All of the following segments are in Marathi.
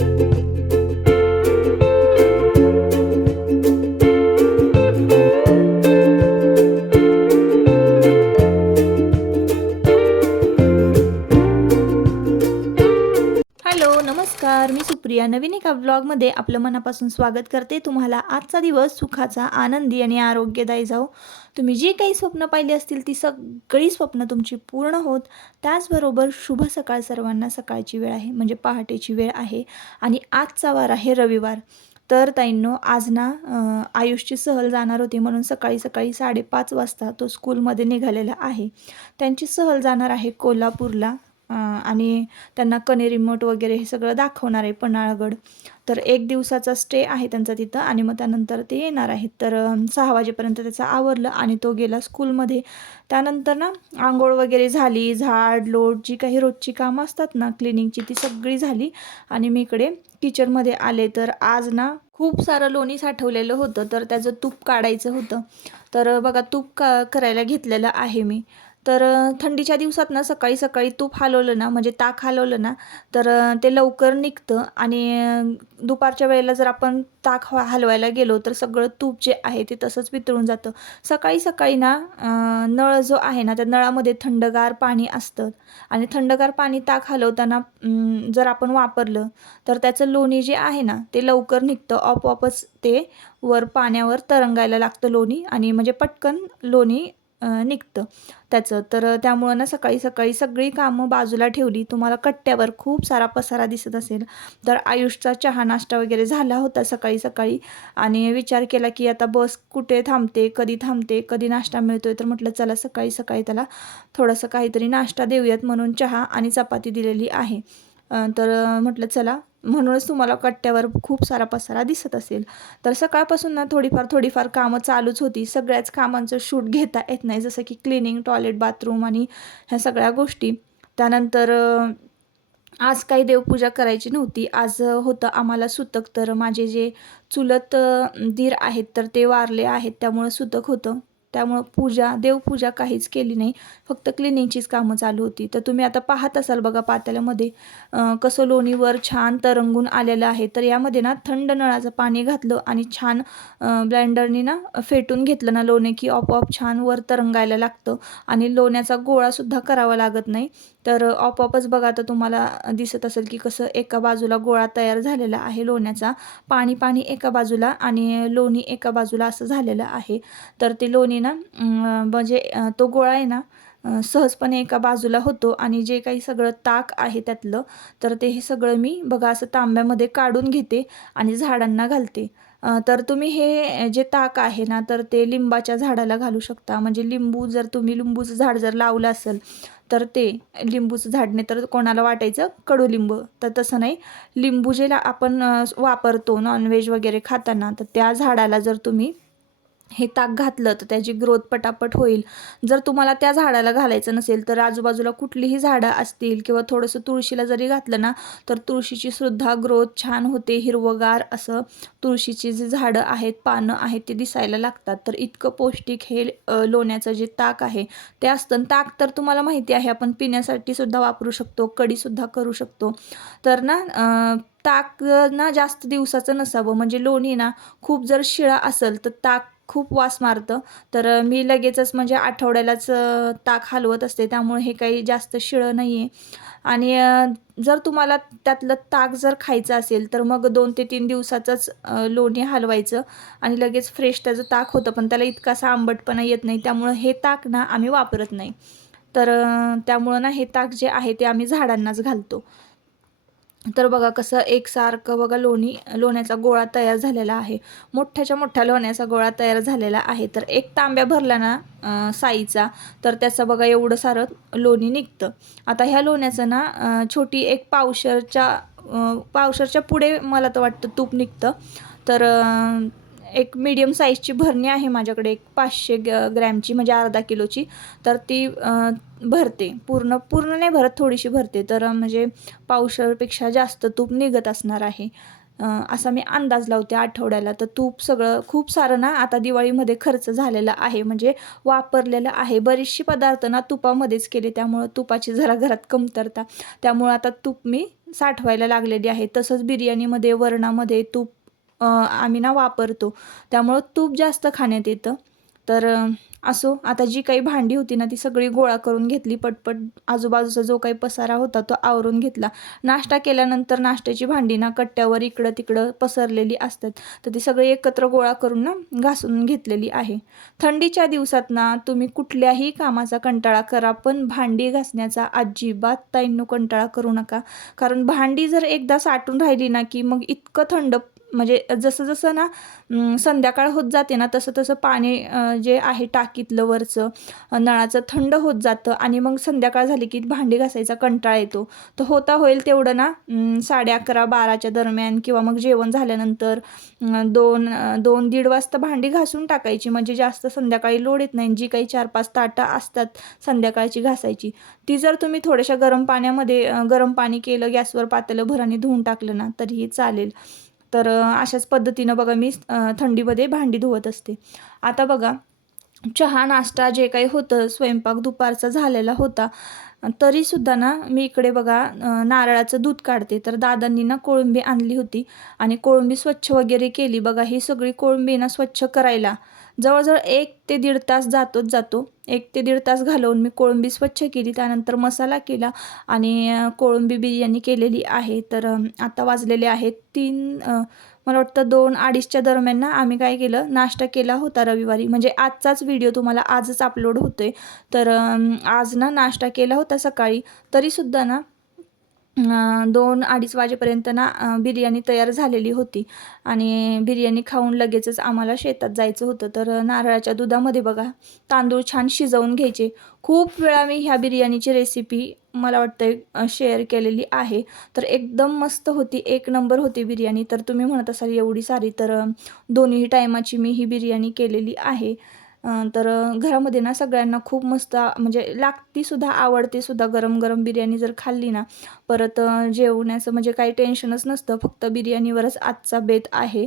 Thank you. या नवीन एका ब्लॉगमध्ये आपलं मनापासून स्वागत करते. तुम्हाला आजचा दिवस सुखाचा आनंदी आणि आरोग्यदायी जाओ तुम्ही जी काही स्वप्न पाहिली असतील ती सगळी स्वप्न तुमची पूर्ण होत. त्याचबरोबर शुभ सकाळ सर्वांना सकाळची वेळ आहे म्हणजे पहाटेची वेळ आहे आणि आजचा वार आहे रविवार. तर ताईंनो आज ना आयुषची सहल जाणार होती म्हणून सकाळी सकाळी साडेपाच वाजता तो स्कूलमध्ये निघालेला आहे. त्यांची सहल जाणार आहे कोल्हापूरला. आणि त्यांना कनेरी मठ वगैरे हे सगळं दाखवणार आहे पन्हाळगड. तर एक दिवसाचा स्टे आहे त्यांचा तिथं आणि मग त्यानंतर ते येणार आहेत. तर सहा वाजेपर्यंत त्याचं आवरलं आणि तो गेला स्कूलमध्ये त्यानंतर ना आंघोळ वगैरे झाली झाड लोट जी काही रोजची कामं असतात ना क्लिनिंगची ती सगळी झाली. आणि मी इकडे किचनमध्ये आले. तर आज ना खूप सारं लोणी साठवलेलं होतं. तर त्याचं तूप काढायचं होतं. तर बघा तूप का करायला घेतलेलं आहे मी. तर थंडीच्या दिवसात ना सकाळी सकाळी तूप हलवलं ना म्हणजे ताक हलवलं ना तर ते लवकर निघतं आणि दुपारच्या वेळेला जर आपण ताक ह हलवायला गेलो तर सगळं तूप जे आहे ते तसंच वितळून जातं. सकाळी सकाळी ना नळ जो आहे ना त्या नळामध्ये थंडगार पाणी असतं आणि थंडगार पाणी ताक हलवताना जर आपण वापरलं तर त्याचं लोणी जे आहे ना ते लवकर निघतं. आपोआपच ते वर पाण्यावर तरंगायला लागतं लोणी आणि म्हणजे पटकन लोणी निघतं. त्याचं. तर त्यामुळं ना सकाळी सकाळी सगळी कामं बाजूला ठेवली. तुम्हाला कट्ट्यावर खूप सारा पसारा दिसत असेल. तर आयुषचा चहा नाश्ता वगैरे झाला होता सकाळी सकाळी. आणि विचार केला की आता बस कुठे थांबते कधी थांबते कधी नाश्ता मिळतोय? तर म्हटलं चला सकाळी सकाळी त्याला थोडंसं काहीतरी नाश्ता देऊयात. म्हणून चहा आणि चपाती दिलेली आहे. तर म्हटलं चला म्हणूनच तुम्हाला कट्ट्यावर खूप सारा पसारा दिसत असेल. तर सकाळपासून ना थोडीफार थोडीफार कामं चालूच होती. सगळ्याच कामांचं शूट घेता येत नाही जसं की क्लिनिंग टॉयलेट बाथरूम आणि ह्या सगळ्या गोष्टी. त्यानंतर आज काही देवपूजा करायची नव्हती. आज होतं आम्हाला सुतक. तर माझे जे चुलत दीर आहेत तर ते वारले आहेत. त्यामुळं सुतक होतं. त्यामुळं पूजा देवपूजा काहीच केली नाही. फक्त क्लिनिंगचीच कामं चालू होती. तर तुम्ही आता पाहत असाल बघा पातेल्यामध्ये कसं लोणीवर छान तरंगून आलेलं आहे. तर यामध्ये ना थंड नळाचं पाणी घातलं आणि छान ब्लेंडरनी ना फेटून घेतलं ना लोणे की आपोआप छान वर तरंगायला लागतं. आणि लोण्याचा गोळासुद्धा करावा लागत नाही. तर आपोआपच बघा आता तुम्हाला दिसत असेल की कसं एका बाजूला गोळा तयार झालेला आहे लोण्याचा. पाणी पाणी एका बाजूला आणि लोणी एका बाजूला असं झालेलं आहे. तर ते लोणी ना म्हणजे तो गोळा आहे ना सहजपणे एका बाजूला होतो आणि जे काही सगळं ताक आहे त्यातलं तर ते हे सगळं मी बघा असं तांब्यामध्ये काढून घेते आणि झाडांना घालते. तर तुम्ही हे जे ताक आहे ना तर ते लिंबाच्या झाडाला घालू शकता. म्हणजे लिंबू जर तुम्ही लिंबूचं झाड जर लावलं असेल तर ते लिंबूचं झाडने तर कोणाला वाटायचं? कडुलिंब तर तसं नाही. लिंबू जे ला- आपण वापरतो नॉनव्हेज वगैरे खाताना तर त्या झाडाला जर तुम्ही हे ताक घातलं तर त्याची ग्रोथ पटापट होईल. जर तुम्हाला त्या झाडाला घालायचं नसेल तर आजूबाजूला कुठलीही झाडं असतील किंवा थोडंसं तुळशीला जरी घातलं ना तर तुळशीची सुद्धा ग्रोथ छान होते हिरवगार असं तुळशीची जी झाडं आहेत पानं आहेत ते दिसायला लागतात. तर इतकं पौष्टिक हे लोण्याचं जे ताक आहे ते असतं. आणि ताक तर तुम्हाला माहिती आहे आपण पिण्यासाठी सुद्धा वापरू शकतो कढीसुद्धा करू शकतो. तर ना ताक ना जास्त दिवसाचं नसावं. म्हणजे लोणी ना खूप जर शिळा असेल तर ताक खूप वास मारतं. तर मी लगेचच म्हणजे आठवड्यालाच ताक हलवत असते. त्यामुळे हे काही जास्त शिळं नाही आहे आणि जर तुम्हाला त्यातलं ताक जर खायचं असेल तर मग दोन ते तीन दिवसाचंच लोणी हलवायचं आणि लगेच फ्रेश त्याचं ताक होतं. पण त्याला इतकासा आंबटपणा येत नाही. त्यामुळं हे ताक ना आम्ही वापरत नाही. तर त्यामुळं ना हे ताक जे आहे ते आम्ही झाडांनाच घालतो. तर बघा कसं एकसारखं बघा लोणी लोण्याचा गोळा तयार झालेला आहे. मोठ्याच्या मोठ्या लोण्याचा गोळा तयार झालेला आहे. तर एक तांब्या भरला ना साईचा तर त्याचं बघा एवढं सारं लोणी निघतं. आता ह्या लोण्याचं ना छोटी एक पावशरच्या पावशरच्या पुढे मला तर वाटतं तूप निघतं. तर एक मीडियम साईजची भरणी आहे माझ्याकडे एक पाचशे ग ग्रॅमची म्हणजे अर्धा किलोची. तर ती भरते. पूर्ण पूर्ण नाही भरत थोडीशी भरते. तर म्हणजे पावसापेक्षा जास्त तूप निघत असणार आहे. असा मी अंदाज लावते आठवड्याला. तर तूप सगळं खूप सारं ना आता दिवाळीमध्ये खर्च झालेला आहे. म्हणजे वापरलेलं आहे. बरीचशी पदार्थ ना तुपामध्येच केले. त्यामुळं तुपाची जरा घरात कमतरता. त्यामुळं आता तूप मी साठवायला लागलेली आहे. तसंच बिर्याणीमध्ये वरणामध्ये तूप आम्ही ना वापरतो. त्यामुळं तूप जास्त खाण्यात येतं. तर असो आता जी काही भांडी होती ना ती सगळी गोळा करून घेतली पटपट आजूबाजूचा जो काही पसारा होता तो आवरून घेतला. नाश्ता केल्यानंतर नाश्त्याची भांडी ना कट्ट्यावर इकडं तिकडं पसरलेली असतात. तर ती सगळी एकत्र गोळा करून ना घासून घेतलेली आहे. थंडीच्या दिवसात ना तुम्ही कुठल्याही कामाचा कंटाळा करा पण भांडी घासण्याचा अजिबात ताईंनो कंटाळा करू नका. कारण भांडी जर एकदा साठून राहिली ना की मग इतकं थंड म्हणजे जसं जसं ना संध्याकाळ होत जाते ना तसं तसं पाणी जे आहे टाकीतलं वरचं नळाचं थंड होत जातं आणि मग संध्याकाळ झाली की भांडी घासायचा कंटाळा येतो. तर होता होईल तेवढं ना साडे अकरा बाराच्या दरम्यान किंवा मग जेवण झाल्यानंतर दोन दोन दीड वाजता भांडी घासून टाकायची. म्हणजे जास्त संध्याकाळी लोड येत नाही. जी काही चार पाच ताटं असतात संध्याकाळची घासायची. ती जर तुम्ही थोड्याशा गरम पाण्यामध्ये गरम पाणी केलं गॅसवर पातेलं भराने धुवून टाकलं ना तरीही चालेल. तर अशाच पद्धतीनं बघा मी थंडीमध्ये भांडी धुवत असते. आता बघा चहा नाश्ता जे काही होतं स्वयंपाक दुपारचा झालेला होता तरीसुद्धा ना मी इकडे बघा नारळाचं दूध काढते. तर दादांनी ना कोळंबी आणली होती आणि कोळंबी स्वच्छ वगैरे केली. बघा ही सगळी कोळंबी ना स्वच्छ करायला जवळजवळ एक ते दीड तास जातोच जातो. एक ते दीड तास घालवून मी कोळंबी स्वच्छ केली. त्यानंतर मसाला केला आणि कोळंबी बिर्याणी केलेली आहे. तर आता वाजलेले आहेत तीन मला वाटतं दोन अडीचच्या दरम्यान ना आम्ही काय केलं? नाश्ता केला होता रविवारी. म्हणजे आजचाच व्हिडिओ तुम्हाला आजच अपलोड होतोय. तर आज ना नाश्ता केला होता सकाळी. तरीसुद्धा ना दोन अडीच वाजेपर्यंत ना बिर्याणी तयार झालेली होती. आणि बिर्याणी खाऊन लगेचच आम्हाला शेतात जायचं होतं. तर नारळाच्या दुधामध्ये बघा तांदूळ छान शिजवून घ्यायचे. खूप वेळा मी ह्या बिर्याणीची रेसिपी मला वाटतं शेअर केलेली आहे. तर एकदम मस्त होती. एक नंबर होती बिर्याणी. तर तुम्ही म्हणत असाल एवढी सारी. तर दोन्ही टायमाची मी ही बिर्याणी केलेली आहे. तर घरामध्ये ना सगळ्यांना खूप मस्त म्हणजे लागतीसुद्धा आवडतेसुद्धा आवडते सुद्धा गरम गरम बिर्याणी जर खाल्ली ना परत जेवण्याचं म्हणजे काही टेन्शनच नसतं फक्त बिर्याणीवरच आजचा बेत आहे.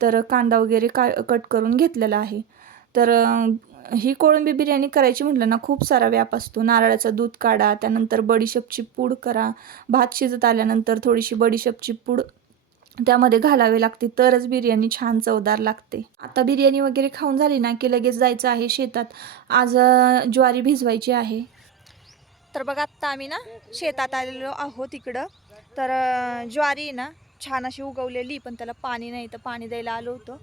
तर कांदा वगैरे का कट करून घेतलेला आहे. तर ही कोळंबी बिर्याणी करायची म्हटलं ना खूप सारा व्याप असतो. नारळाचं दूध काढा त्यानंतर बडीशेपची पूड करा. भात शिजत आल्यानंतर थोडीशी बडीशेपची पूड त्यामध्ये घालावे लागते तरच बिर्याणी छान चवदार लागते. आता बिर्याणी वगैरे खाऊन झाली ना की लगेच जायचं आहे शेतात. आज ज्वारी भिजवायची आहे. तर बघा आत्ता आम्ही ना शेतात आलेलो आहोत इकडं. तर ज्वारी ना छान अशी उगवलेली पण त्याला पाणी नाही तर पाणी द्यायला आलो होतो.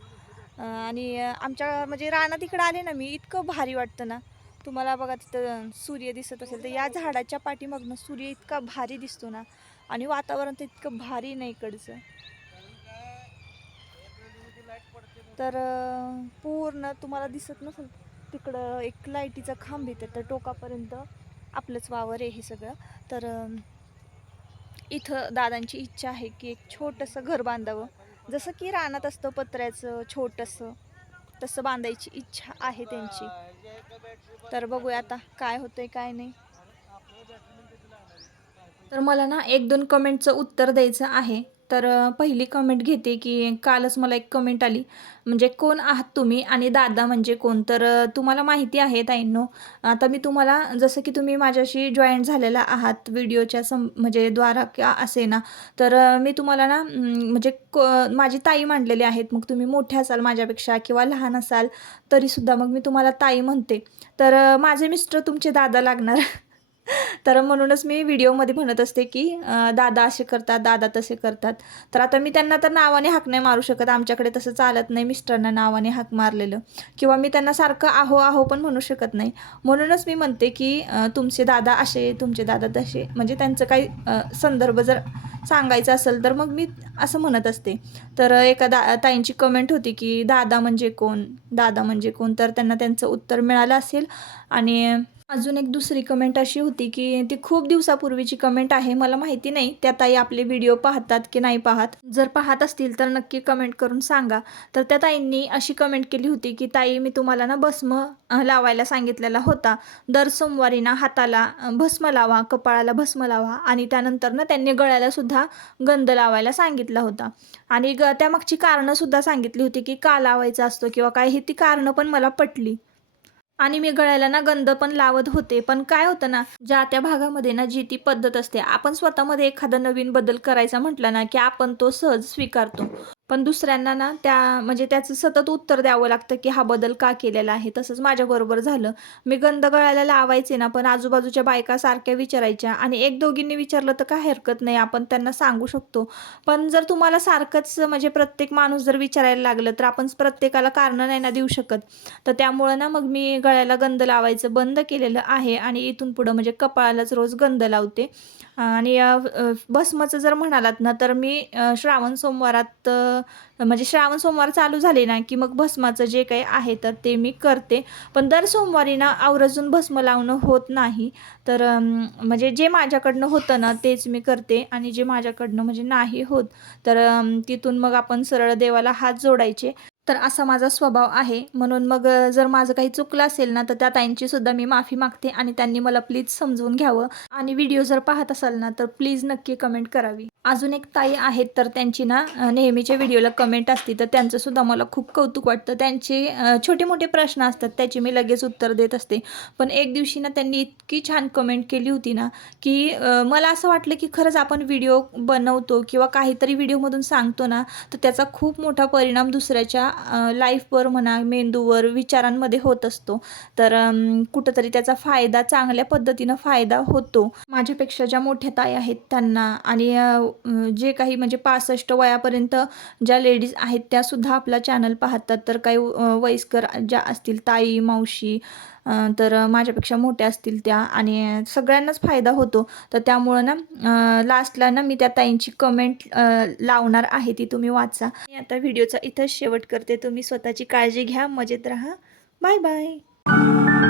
आणि आमच्या म्हणजे रानात इकडं आले ना मी इतकं भारी वाटतं ना. तुम्हाला बघा तिथं सूर्य दिसत असेल तर या झाडाच्या पाठीमागनं सूर्य इतका भारी दिसतो ना. आणि वातावरण तर इतकं भारी नाही इकडचं. तर पूर्ण तुम्हाला दिसत नसेल तिकडं एक लाईटीचा खांब येते तर टोकापर्यंत आपलंच वावर आहे हे सगळं. तर इथं दादांची इच्छा आहे की एक छोटंसं घर बांधावं. जसं की रानात असतं पत्र्याचं छोटंसं तसं बांधायची इच्छा आहे त्यांची. तर बघूया आता काय होतंय काय नाही. तर मला ना एक दोन कमेंटचं उत्तर द्यायचं आहे. तर पहिली कमेंट घेते की कालच मला एक कमेंट आली. म्हणजे कोण आहात तुम्ही आणि दादा म्हणजे कोण? तर तुम्हाला माहिती आहे ताईंनो आता मी तुम्हाला जसं की तुम्ही माझ्याशी जॉईन झालेला आहात व्हिडिओच्या सं म्हणजे द्वारा किंवा असे ना तर मी तुम्हाला ना म्हणजे क माझी ताई मांडलेली आहेत. मग तुम्ही मोठे असाल माझ्यापेक्षा किंवा लहान असाल तरीसुद्धा मग मी तुम्हाला ताई म्हणते. तर माझे मिस्टर तुमचे दादा लागणार. तर म्हणूनच मी व्हिडिओमध्ये म्हणत असते की दादा असे करतात दादा तसे करतात. तर आता मी त्यांना तर नावाने हाक नाही मारू शकत. आमच्याकडे तसं चालत नाही. मिस्टरांना नावाने हाक मारलेलं. किंवा मी त्यांना सारखं आहो आहो पण म्हणू शकत नाही. म्हणूनच मी म्हणते की तुमचे दादा असे तुमचे दादा तसे म्हणजे त्यांचं काही संदर्भ जर सांगायचं असेल तर मग मी असं म्हणत असते. तर एका दा ताईंची कमेंट होती की दादा म्हणजे कोण? दादा म्हणजे कोण? तर त्यांना त्यांचं उत्तर मिळालं असेल. आणि अजून एक दुसरी कमेंट अशी होती की ती खूप दिवसापूर्वीची कमेंट आहे मला माहिती नाही. त्या ताई आपले व्हिडिओ पाहतात की नाही पाहत. जर पाहत असतील तर नक्की कमेंट करून सांगा. तर त्या ताईंनी अशी कमेंट केली होती की ताई मी तुम्हाला ना भस्म लावायला सांगितलेला होता. दर सोमवारी ना हाताला भस्म लावा कपाळाला भस्म लावा आणि त्यानंतर ना त्यांनी गळ्यालासुद्धा गंध लावायला सांगितला होता. आणि ग त्यामागची कारणंसुद्धा सांगितली होती की का लावायचा असतो किंवा काय? ही ती कारणं पण मला पटली. आणि मी गळ्याला ना गंध पण लावत होते. पण काय होतं ना ज्या त्या भागामध्ये ना जी ती पद्धत असते आपण स्वतःमध्ये एखादा नवीन बदल करायचा म्हटलं ना की आपण तो सहज स्वीकारतो. पण दुसऱ्यांना ना त्या म्हणजे त्याचं सतत उत्तर द्यावं लागतं की हा बदल का केलेला आहे? तसंच माझ्याबरोबर झालं. मी गंध गळ्याला लावायचे ना पण आजूबाजूच्या बायका सारख्या विचारायच्या आणि एक दोघींनी विचारलं तर काय हरकत नाही आपण त्यांना सांगू शकतो. पण जर तुम्हाला सारखंच म्हणजे प्रत्येक माणूस जर विचारायला लागलं तर आपण प्रत्येकाला कारणं नाही ना देऊ शकत. तर त्यामुळं ना मग मी गळ्याला गंध लावायचं बंद केलेलं आहे आणि इथून पुढं म्हणजे कपाळालाच रोज गंध लावते. आणि भस्मचं जर म्हणालात ना तर मी श्रावण सोमवारात म्हणजे श्रावण सोमवार चालू झाले ना की मग भस्माचं जे काही आहे तर ते मी करते. पण दर सोमवारी ना आवर्जून भस्म लावणं होत नाही. तर म्हणजे जे माझ्याकडनं होतं ना तेच मी करते आणि जे माझ्याकडनं म्हणजे नाही होत तर तिथून मग आपण सरळ देवाला हात जोडायचे. तर असा माझा स्वभाव आहे. म्हणून मग जर माझं काही चुकलं असेल ना तर त्या ताईंची सुद्धा मी माफी मागते आणि त्यांनी मला प्लीज समजून घ्यावं. आणि व्हिडिओ जर पाहत असाल ना तर प्लीज नक्की कमेंट करावी. अजून एक ताई आहेत तर त्यांची ना नेहमीच्या व्हिडिओला कमेंट असते तर त्यांचं सुद्धा मला खूप कौतुक वाटतं. त्यांचे छोटे मोठे प्रश्न असतात त्याची मी लगेच उत्तर देत असते. पण एक दिवशी ना त्यांनी इतकी छान कमेंट केली होती ना की मला असं वाटलं की खरंच आपण व्हिडिओ बनवतो किंवा काहीतरी व्हिडिओमधून सांगतो ना तर त्याचा खूप मोठा परिणाम दुसऱ्याच्या लाईफवर म्हणा मेंदूवर विचारांमध्ये होत असतो. तर कुठंतरी त्याचा फायदा चांगल्या पद्धतीनं फायदा होतो. माझ्यापेक्षा ज्या मोठ्या ताई आहेत त्यांना आणि जे काही म्हणजे पासष्ट वयापर्यंत ज्या लेडीज आहेत त्यासुद्धा आपला चॅनल पाहतात. तर काही वयस्कर ज्या असतील ताई मावशी तर माझ्यापेक्षा मोठ्या असतील त्या आणि सगळ्यांनाच फायदा होतो. तर त्यामुळं ना लास्टला ना मी त्या ताईंची कमेंट लावणार आहे ती तुम्ही वाचा. मी आता व्हिडिओचा इथंच शेवट करते. तुम्ही स्वतःची काळजी घ्या मजेत राहा. Bye bye